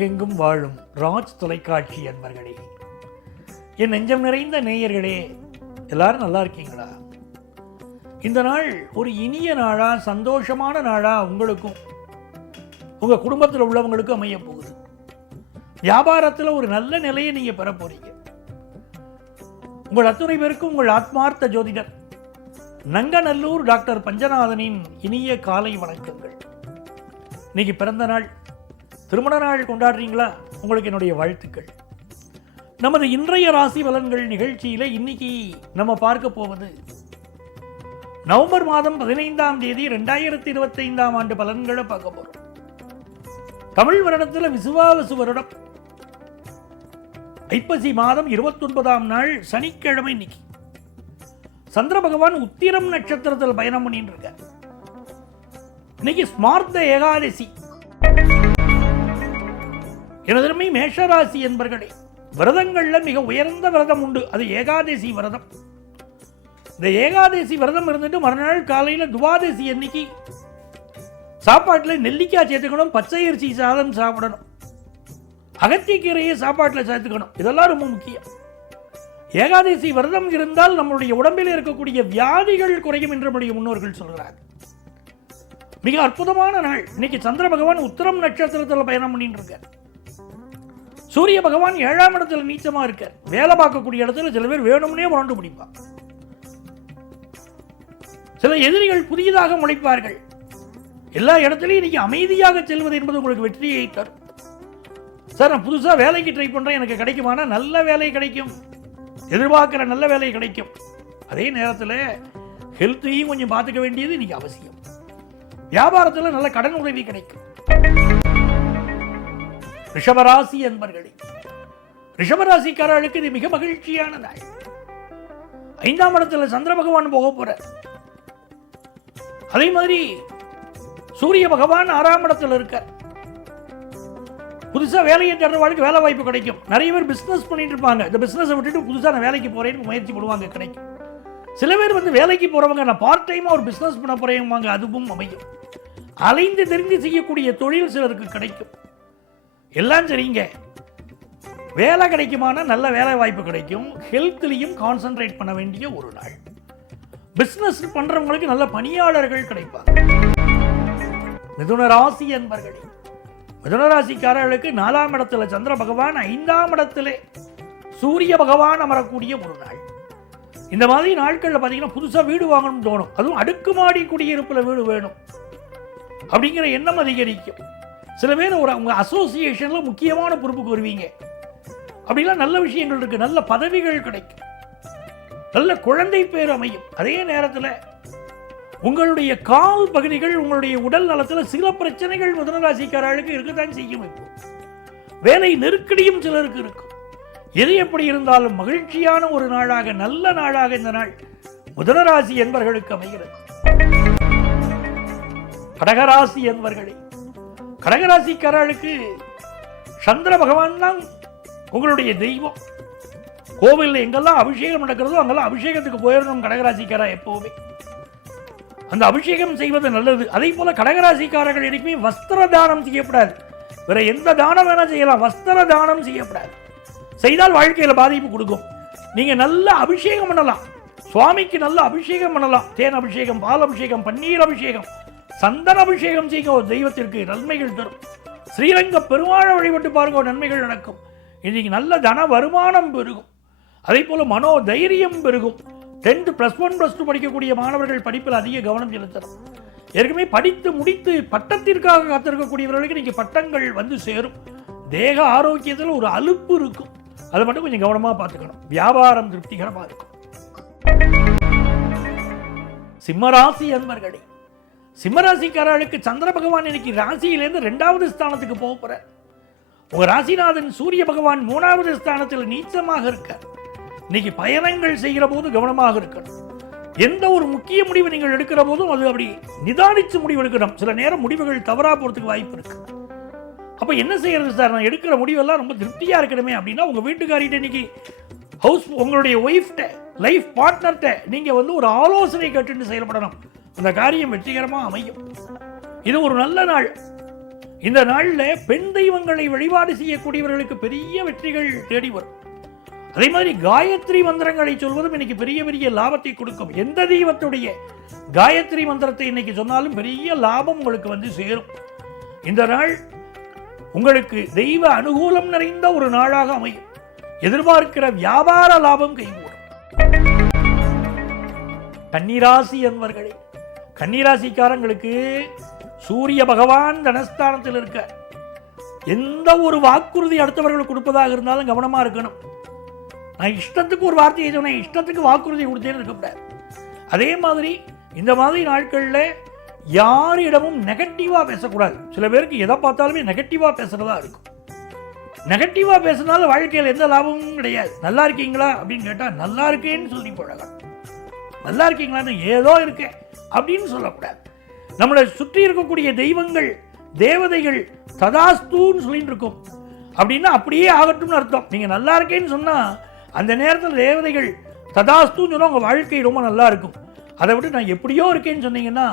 உலகெங்கும் வாழும் ராஜ் தொலைக்காட்சி அன்பர்களே என் நெஞ்சம் நிறைந்த நேயர்களே எல்லாரும் நல்லா இருக்கீங்களா? இந்த நாள் ஒரு இனிய நாளா சந்தோஷமான நாளா உங்களுக்கும் உங்க குடும்பத்தில் உள்ளவங்களுக்கும் அமைய போகுது. வியாபாரத்தில் ஒரு நல்ல நிலையை நீங்க பெற போறீங்க. உங்கள் அத்துணை பேருக்கும் உங்கள் ஆத்மார்த்த ஜோதிடர் நங்கநல்லூர் டாக்டர் பஞ்சநாதனின் இனிய காலை வணக்கங்கள். இன்னைக்கு பிறந்த நாள். திருமண நாள் கொண்டாடுறீங்களா? உங்களுக்கு என்னுடைய வாழ்த்துக்கள். நமது இன்றைய ராசி பலன்கள் நிகழ்ச்சியில இன்னைக்கு நம்ம பார்க்க போவது நவம்பர் மாதம் பதினைந்தாம் தேதி ரெண்டாயிரத்தி இருபத்தைந்தாம் ஆண்டு பலன்களை பார்க்க போறோம். தமிழ் வருடத்தில் விசுவாவசு வருடம். ஐப்பசி மாதம் இருபத்தொன்பதாம் நாள் சனிக்கிழமை இன்னைக்கு. சந்திர பகவான் உத்திரம் நட்சத்திரத்தில் பயணம் பண்ணிட்டு இருக்கார். இன்னைக்கு ஸ்மார்த்த ஏகாதசி. எனதருமை மேஷராசி என்பர்களே விரதங்கள்ல மிக உயர்ந்த விரதம் உண்டு. அது ஏகாதசி விரதம். இந்த ஏகாதசி விரதம் இருந்துட்டு மறுநாள் காலையில துவாதசி அன்னைக்கு சாப்பாட்டில் நெல்லிக்காய் சேர்த்துக்கணும் பச்சை அரிசி சாதம் சாப்பிடணும். அகத்திக்கீரையை சாப்பாட்டில் சேர்த்துக்கணும். இதெல்லாம் ரொம்ப முக்கியம். ஏகாதசி விரதம் இருந்தால் நம்மளுடைய உடம்பில் இருக்கக்கூடிய வியாதிகள் குறையும் என்று நம்முடைய முன்னோர்கள் சொல்கிறார் மிக அற்புதமான நாள். இன்னைக்கு சந்திர பகவான் உத்தரம் நட்சத்திரத்தில் பயணம் பண்ணிட்டு இருக்கார். சூரிய பகவான் ஏழாம் இடத்துல நீச்சமாக இருக்கார். வேலை பார்க்கக்கூடிய இடத்துல சில பேர் வேணும்னே முரண்டு பிடிப்பான் சில எதிரிகள் புதியதாக முளைப்பார்கள். எல்லா இடத்துலையும் இன்னைக்கு அமைதியாக செல்வது என்பது உங்களுக்கு வெற்றியை தரும். சார் நான் புதுசாக வேலைக்கு ட்ரை பண்ணுறேன் எனக்கு கிடைக்குமானா நல்ல வேலை கிடைக்கும். எதிர்பார்க்குற நல்ல வேலை கிடைக்கும். அதே நேரத்தில் ஹெல்த்தையும் கொஞ்சம் பார்த்துக்க வேண்டியது இன்னைக்கு அவசியம். வியாபாரத்தில் நல்ல கடன் உதவி கிடைக்கும். ரிஷபராசி என்பர்களே ரிஷபராசிக்காரர்களுக்கு இது மிக மகிழ்ச்சியான நாள் ஐந்தாம் இடத்துல சந்திர பகவான் போக போற அதே மாதிரி சூரிய பகவான் ஆறாம் இடத்துல இருக்கார். புதுசாக வேலையை தேடுறவாளுக்கு வேலை வாய்ப்பு கிடைக்கும். நிறைய பேர் பிஸ்னஸ் பண்ணிட்டு இருப்பாங்க. இந்த பிஸ்னஸை விட்டுட்டு புதுசாக நான் வேலைக்கு போறேன்னு முயற்சி பண்ணுவாங்க கிடைக்கும். சில பேர் வந்து வேலைக்கு போறவங்க நான் பார்ட் டைமாக ஒரு பிஸ்னஸ் பண்ண போறேங்க அதுவும் அமையும். அலைந்து தெரிஞ்சு செய்யக்கூடிய தொழில் சிலருக்கு கிடைக்கும். எல்லாம் சரிங்க. வேலை கிடைக்குமானா நல்ல வேலை வாய்ப்பு கிடைக்கும். ஹெல்த்லையும் கான்சென்ட்ரேட் பண்ண வேண்டிய ஒரு நாள். பிஸ்னஸ் பண்றவங்களுக்கு நல்ல பணியாளர்கள் கிடைப்பாங்க. மிதுன ராசி என்பர்களே மிதுன ராசிக்காரர்களுக்கு நாலாம் இடத்துல சந்திர பகவான் ஐந்தாம் இடத்திலே சூரிய பகவான் அமரக்கூடிய ஒரு நாள். இந்த மாதிரி நாட்களில் பார்த்தீங்கன்னா புதுசாக வீடு வாங்கணும்னு தோணும். அதுவும் அடுக்குமாடி குடியிருப்பில் வீடு வேணும். அப்படிங்கிற எண்ணம் அதிகரிக்கும். சில பேர் ஒரு அவங்க அசோசியேஷனில் முக்கியமான பொறுப்புக்கு வருவீங்க. அப்படிலாம் நல்ல விஷயங்கள் இருக்கு. நல்ல பதவிகள் கிடைக்கும். நல்ல குழந்தை பேர் அமையும். அதே நேரத்தில் உங்களுடைய கால் பகுதிகள் உங்களுடைய உடல் நலத்தில் சில பிரச்சனைகள் முதலராசிக்காரர்களுக்கு இருக்கத்தான் செய்யும் இப்போ. வேலை நெருக்கடியும் சிலருக்கு இருக்கும். எது எப்படி இருந்தாலும் மகிழ்ச்சியான ஒரு நாளாக நல்ல நாளாக இந்த நாள் முதலராசி என்பர்களுக்கு அமைகிறது. கடகராசி என்பர்களே கடகராசிக்காரர்களுக்கு சந்திர பகவான் தான் உங்களுடைய தெய்வம். கோவிலில் எங்கெல்லாம் அபிஷேகம் நடக்கிறதோ அங்கெல்லாம் அபிஷேகத்துக்கு போயிடணும் கடகராசிக்காரா எப்போவுமே. அந்த அபிஷேகம் செய்வது நல்லது. அதே போல கடகராசிக்காரர்கள் எனக்குமே வஸ்திர தானம் செய்யக்கூடாது வேற எந்த தானம் வேணா செய்யலாம். வஸ்திர தானம் செய்யக்கூடாது செய்தால் வாழ்க்கையில பாதிப்பு கொடுக்கும். நீங்க நல்ல அபிஷேகம் பண்ணலாம். சுவாமிக்கு நல்ல அபிஷேகம் பண்ணலாம். தேன் அபிஷேகம் பால் அபிஷேகம் பன்னீர் அபிஷேகம். சந்தன அபிஷேகம் செய்யுங்க ஒரு தெய்வத்திற்கு நன்மைகள் தரும். ஸ்ரீரங்க பெருமாளை வழிபட்டு பாருங்க ஒரு நன்மைகள் நடக்கும். இன்றைக்கி நல்ல தன வருமானம் பெருகும். அதே போல மனோ தைரியம் பெருகும். Tenth plus one plus two படிக்கக்கூடிய மாணவர்கள் படிப்பில் அதிக கவனம் செலுத்தணும். ஏற்கனவே படித்து முடித்து பட்டத்திற்காக காத்திருக்கக்கூடியவர்களுக்கு இன்னைக்கு பட்டங்கள் வந்து சேரும். தேக ஆரோக்கியத்தில் ஒரு அலுப்பு இருக்கும். அதை மட்டும் கொஞ்சம் கவனமாக பார்த்துக்கணும். வியாபாரம் திருப்திகரமாக இருக்கும். சிம்மராசி அன்பர்களே சிம்மராசிக்காரர்களுக்கு சந்திர பகவான் இன்னைக்கு ராசியிலேருந்து ரெண்டாவது ஸ்தானத்துக்கு போக போறார் உங்கள் ராசிநாதன் சூரிய பகவான் மூணாவது ஸ்தானத்தில் நீச்சமாக இருக்கார். இன்னைக்கு பயணங்கள் செய்கிற போது கவனமாக இருக்கணும். எந்த ஒரு முக்கிய முடிவு நீங்கள் எடுக்கிற போதும் அது அப்படி நிதானித்து முடிவு எடுக்கணும். சில நேரம் முடிவுகள் தவறா போறதுக்கு வாய்ப்பு இருக்கு. அப்போ என்ன செய்யறது சார்? நான் எடுக்கிற முடிவெல்லாம் ரொம்ப திருப்தியா இருக்கணுமே அப்படின்னா உங்க வீட்டுக்காரிட்ட இன்னைக்கு ஹவுஸ் உங்களுடைய ஒய்ஃப்ட லைஃப் பார்ட்னர்கிட்ட நீங்க வந்து ஒரு ஆலோசனை கேட்டுன்னு செயல்படணும். அந்த காரியம் வெற்றிகரமா அமையும். இது ஒரு நல்ல நாள். இந்த நாளில் பெண் தெய்வங்களை வழிபாடு செய்யக்கூடியவர்களுக்கு பெரிய வெற்றிகள் தேடி வரும். அதே மாதிரி காயத்ரி மந்திரங்களை சொல்வதும் இன்னைக்கு பெரிய பெரிய லாபத்தை கொடுக்கும். எந்த தெய்வத்துடைய காயத்ரி மந்திரத்தை இன்னைக்கு சொன்னாலும் பெரிய லாபம் உங்களுக்கு வந்து சேரும். இந்த நாள் உங்களுக்கு தெய்வ அனுகூலம் நிறைந்த ஒரு நாளாக அமையும். எதிர்பார்க்கிற வியாபார லாபம் கைகூடும். கன்னிராசி என்பவர்களே கன்னிராசிக்காரங்களுக்கு சூரிய பகவான் தனஸ்தானத்தில் இருக்க. எந்த ஒரு வாக்குறுதி அடுத்தவர்களுக்கு கொடுப்பதாக இருந்தாலும் கவனமாக இருக்கணும். நான் இஷ்டத்துக்கு ஒரு வார்த்தையை சொன்னேன் இஷ்டத்துக்கு வாக்குறுதி கொடுத்தேன்னு இருக்கக்கூடாது. அதே மாதிரி இந்த மாதிரி நாட்களில் யாரிடமும் நெகட்டிவாக பேசக்கூடாது. சில பேருக்கு எதை பார்த்தாலுமே நெகட்டிவாக பேசுகிறதா இருக்கும். நெகட்டிவாக பேசுனாலும் வாழ்க்கையில் எந்த லாபமும் கிடையாது. நல்லா இருக்கீங்களா அப்படின்னு கேட்டால் நல்லா இருக்கேன்னு சொல்லி போடலாம் நல்லா இருக்கீங்களான்னு ஏதோ இருக்கேன் அப்படின்னு சொல்லக்கூடாது. நம்மளை சுற்றி இருக்கக்கூடிய தெய்வங்கள் தேவதைகள் ததாஸ்தூன்னு சொல்லிட்டு இருக்கும். அப்படின்னா அப்படியே ஆகட்டும்னு அர்த்தம். நீங்கள் நல்லா இருக்கேன்னு சொன்னால் அந்த நேரத்தில் தேவதைகள் ததாஸ்தூன்னு சொன்னால் உங்கள் வாழ்க்கை ரொம்ப நல்லா இருக்கும். அதை விட்டு நான் எப்படியோ இருக்கேன்னு சொன்னீங்கன்னா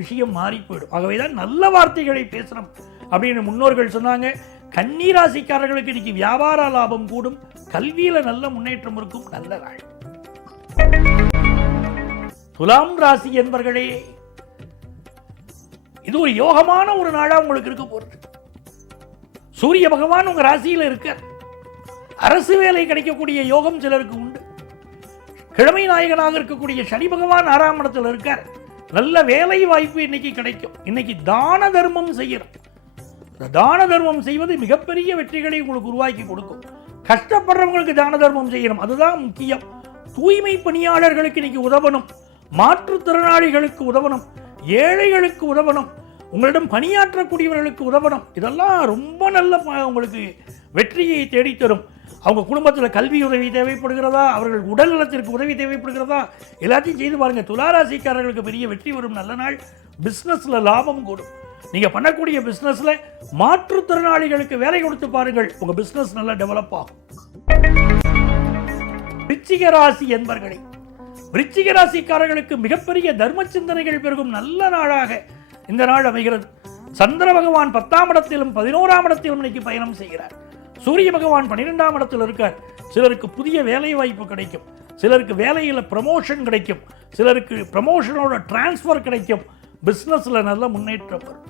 விஷயம் மாறி போயிடும். ஆகவே தான் நல்ல வார்த்தைகளை பேசுகிறோம் அப்படின்னு முன்னோர்கள் சொன்னாங்க. கன்னிராசிக்காரர்களுக்கு இன்னைக்கு வியாபார லாபம் கூடும். கல்வியில் நல்ல முன்னேற்றம் இருக்கும். நல்ல நாள் துலாம் ராசி என்பர்களே இது ஒரு யோகமான ஒரு நாளா உங்களுக்கு இருக்க போறது. சூரிய பகவான் உங்க ராசியில இருக்க அரசு வேலை கிடைக்கக்கூடிய யோகம் சிலருக்கு உண்டு. கிழமை நாயகனாக இருக்கக்கூடிய சனி பகவான் ஆறாம் இடத்தில் இருக்கார். நல்ல வேலை வாய்ப்பு இன்னைக்கு கிடைக்கும். இன்னைக்கு தான தர்மம் செய்யணும். தான தர்மம் செய்வது மிகப்பெரிய வெற்றிகளை உங்களுக்கு உருவாக்கி கொடுக்கும். கஷ்டப்படுறவங்களுக்கு தான தர்மம் செய்யணும். அதுதான் முக்கியம். தூய்மை பணியாளர்களுக்கு இன்னைக்கு உதவணும். மாற்றுத்திறனாளிகளுக்கு உதவணும் ஏழைகளுக்கு உதவணும் உங்களிடம் பணியாற்றக்கூடியவர்களுக்கு உதவணும். இதெல்லாம் ரொம்ப நல்ல உங்களுக்கு வெற்றியை தேடித்தரும். அவங்க குடும்பத்தில் கல்வி உதவி தேவைப்படுகிறதா? அவர்கள் உடல் நலத்திற்கு உதவி தேவைப்படுகிறதா? எல்லாத்தையும் செய்து பாருங்கள் துளாராசிக்காரர்களுக்கு பெரிய வெற்றி வரும். நல்ல நாள். பிஸ்னஸில் லாபம் கூடும். நீங்கள் பண்ணக்கூடிய பிஸ்னஸில் மாற்றுத்திறனாளிகளுக்கு வேலை கொடுத்து பாருங்கள். உங்கள் பிஸ்னஸ் நல்லா டெவலப் ஆகும். விருச்சிக ராசி என்பர்களை விருச்சிக ராசிக்காரர்களுக்கு மிகப்பெரிய தர்ம சிந்தனைகள் பெருகும் நல்ல நாளாக இந்த நாள் அமைகிறது. சந்திர பகவான் பத்தாம் இடத்திலும் பதினோராம் இடத்திலும் இன்னைக்கு பயணம் செய்கிறார். சூரிய பகவான் பன்னிரெண்டாம் இடத்தில் இருக்கார். சிலருக்கு புதிய வேலை வாய்ப்பு கிடைக்கும். சிலருக்கு வேலையில் ப்ரமோஷன் கிடைக்கும். சிலருக்கு ப்ரமோஷனோட டிரான்ஸ்ஃபர் கிடைக்கும். பிஸ்னஸில் நல்ல முன்னேற்றம் வரும்.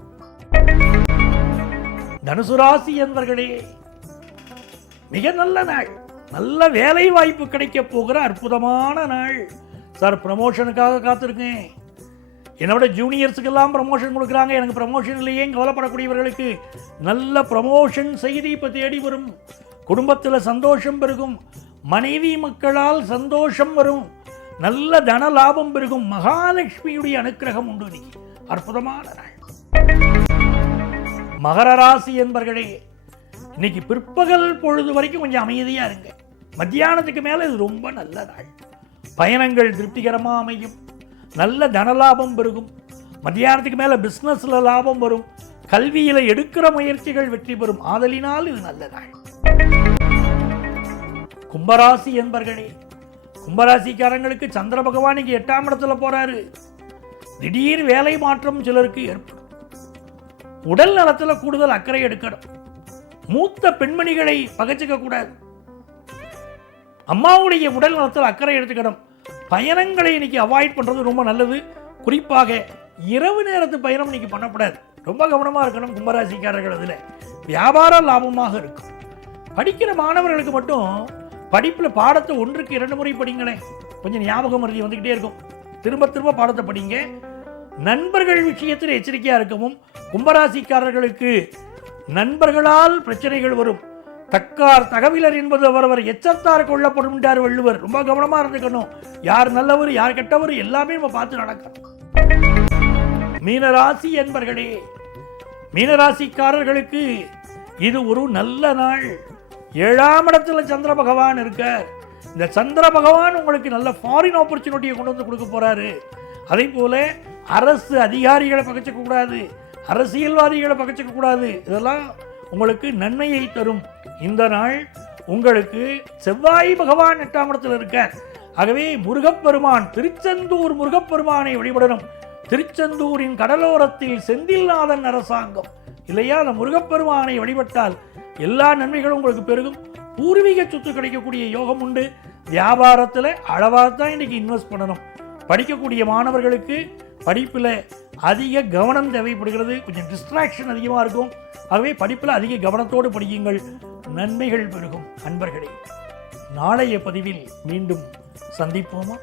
தனுசு ராசி என்பர்களே மிக நல்ல நாள். நல்ல வேலை வாய்ப்பு கிடைக்க போகிற அற்புதமான நாள். சார் ப்ரமோஷனுக்காக காத்திருக்கேன். என்னோட ஜூனியர்ஸுக்கெல்லாம் ப்ரமோஷன் கொடுக்குறாங்க. எனக்கு ப்ரமோஷன் இல்லையே கவலைப்படக்கூடியவர்களுக்கு நல்ல ப்ரமோஷன் செய்தி இப்போ தேடி வரும். குடும்பத்தில் சந்தோஷம் பெருகும். மனைவி மக்களால் சந்தோஷம் வரும். நல்ல தன லாபம் பெருகும். மகாலட்சுமியுடைய அனுக்கிரகம் உண்டு இன்னைக்கு அற்புதமான நாள். மகர ராசி என்பர்களே இன்னைக்கு பிற்பகல் பொழுது வரைக்கும் கொஞ்சம் அமைதியாக இருங்க. மத்தியானத்துக்கு மேலே இது ரொம்ப நல்ல நாள். பயணங்கள் திருப்திகரமாக அமையும். நல்ல தனலாபம் பெருகும். மத்தியானத்துக்கு மேல பிசினஸ்ல லாபம் வரும். கல்வியில எடுக்கிற முயற்சிகள் வெற்றி பெறும். ஆதலினால் இது நல்ல நாள் கும்பராசி என்பர்களே கும்பராசிக்காரங்களுக்கு சந்திர பகவான் எட்டாம் இடத்துல போறாரு. திடீர் வேலை மாற்றம் சிலருக்கு ஏற்படும். உடல் நலத்துல கூடுதல் அக்கறை எடுக்கணும். மூத்த பெண்மணிகளை பகைச்சிக்க கூடாது அம்மாவுடைய உடல் நலத்தில் அக்கறை எடுத்துக்கணும். பயணங்களை இன்னைக்கு அவாய்ட் பண்ணுறது ரொம்ப நல்லது. குறிப்பாக இரவு நேரத்து பயணம் இன்னைக்கு பண்ணக்கூடாது. ரொம்ப கவனமாக இருக்கணும் கும்பராசிக்காரர்கள் அதில். வியாபார லாபமாக இருக்கும். படிக்கிற மாணவர்களுக்கு மட்டும் படிப்பில் பாடத்தை ஒன்றுக்கு இரண்டு முறை படிங்களேன் கொஞ்சம் ஞாபகம் மருதி வந்துக்கிட்டே இருக்கும். திரும்ப திரும்ப பாடத்தை படிங்க. நண்பர்கள் விஷயத்தில் எச்சரிக்கையாக இருக்கவும் கும்பராசிக்காரர்களுக்கு நண்பர்களால் பிரச்சனைகள் வரும். தக்கார் தகவலர் என்பது அவரவர் எச்சத்தார் கொள்ளப்படும் என்றார் வள்ளுவர். ரொம்ப கவனமாக இருந்துக்கணும். யார் நல்லவர் யார் கெட்டவர் எல்லாமே நம்ம பார்த்து நடக்கணும். மீனராசி என்பர்களே மீனராசிக்காரர்களுக்கு இது ஒரு நல்ல நாள். ஏழாம் இடத்துல சந்திர பகவான் இருக்கார். இந்த சந்திர பகவான் உங்களுக்கு நல்ல ஃபாரின் ஆப்பர்ச்சுனிட்டியை கொண்டு வந்து கொடுக்க போறாரு. அதே போல அரசு அதிகாரிகளை பகைச்சிக்க கூடாது. அரசியல்வாதிகளை பகைச்சிக்க கூடாது. இதெல்லாம் உங்களுக்கு நன்மையை தரும். இந்த நாள் உங்களுக்கு செவ்வாய் பகவான் எட்டாம் இடத்தில் இருக்கார் ஆகவே முருகப்பெருமான் திருச்செந்தூர் முருகப்பெருமானை வழிபடணும். திருச்செந்தூரின் கடலோரத்தில் செந்தில்நாதன் அரசாங்கம். இல்லையா? அந்த முருகப்பெருமானை வழிபட்டால் எல்லா நன்மைகளும் உங்களுக்கு பெருகும். பூர்வீக சொத்து கிடைக்கக்கூடிய யோகம் உண்டு. வியாபாரத்தில் அளவாக தான் இன்னைக்கு இன்வெஸ்ட் பண்ணணும். படிக்கக்கூடிய மாணவர்களுக்கு படிப்பில் அதிக கவனம் தேவைப்படுகிறது. கொஞ்சம் டிஸ்ட்ராக்ஷன் அதிகமாக இருக்கும். ஆகவே படிப்பில் அதிக கவனத்தோடு படியுங்கள். நன்மைகள் பெருகும். அன்பர்களே நாளைய பதிவில் மீண்டும் சந்திப்போமா?